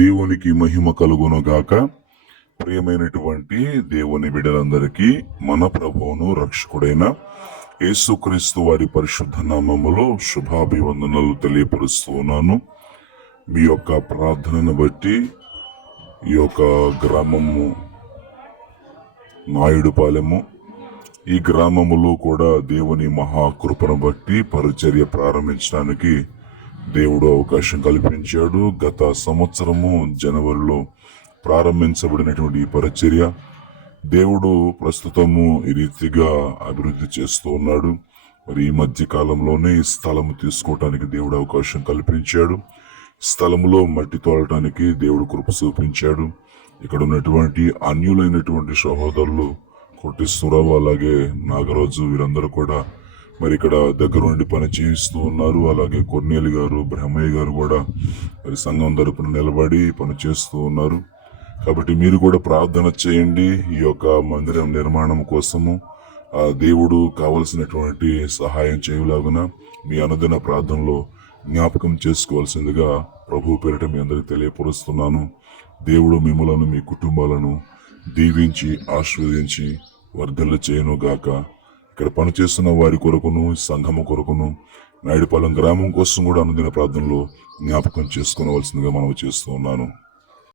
దేవునికి మహిమ కలుగునుగాక. ప్రియమైనటువంటి దేవుని బిడ్డలందరికీ మన ప్రభువును రక్షకుడైన యేసుక్రీస్తు వారి పరిశుద్ధ నామములో శుభాభివందనలు తెలియపరుస్తూ ఉన్నాను. మీ యొక్క ప్రార్థనను బట్టి ఈ యొక్క గ్రామము నాయుడుపాలెము, ఈ గ్రామములో కూడా దేవుని మహాకృపను బట్టి పరిచర్య ప్రారంభించడానికి దేవుడు అవకాశం కల్పించాడు. గత సంవత్సరము జనవరిలో ప్రారంభించబడినటువంటి ఈ పరిచర్య దేవుడు ప్రస్తుతము ఈ రీతిగా అభివృద్ధి చేస్తూ ఉన్నాడు. మరి ఈ మధ్య కాలంలోనే ఈ స్థలము తీసుకోవటానికి దేవుడు అవకాశం కల్పించాడు. స్థలములో మట్టి తోలటానికి దేవుడు కృప చూపించాడు. ఇక్కడ ఉన్నటువంటి అన్యులైనటువంటి సహోదరులు కోటేశ్వరరావు, అలాగే నాగరాజు, వీరందరూ కూడా మరి ఇక్కడ దగ్గర నుండి పని చేయిస్తూ ఉన్నారు. అలాగే కొన్నేలు గారు, బ్రహ్మయ్య గారు కూడా మరి సంఘం తరపున నిలబడి పని చేస్తూ ఉన్నారు. కాబట్టి మీరు కూడా ప్రార్థన చేయండి. ఈ యొక్క మందిరం నిర్మాణం కోసము ఆ దేవుడు కావలసినటువంటి సహాయం చేయలాగున మీ అనుదిన ప్రార్థనలో జ్ఞాపకం చేసుకోవాల్సిందిగా ప్రభు పేరిట మీ అందరికి తెలియపరుస్తున్నాను. దేవుడు మిమ్మలను, మీ కుటుంబాలను దీవించి ఆశీర్వదించి వర్ధిల్ల చేయను గాక. ఇక్కడ పనిచేస్తున్న వారి కొరకును, సంఘము కొరకును, నాయుడుపాలెం గ్రామం కోసం కూడా అనుదిన ప్రార్థనలో జ్ఞాపకం చేసుకోవలసిందిగా మనం చేస్తూ ఉన్నాను.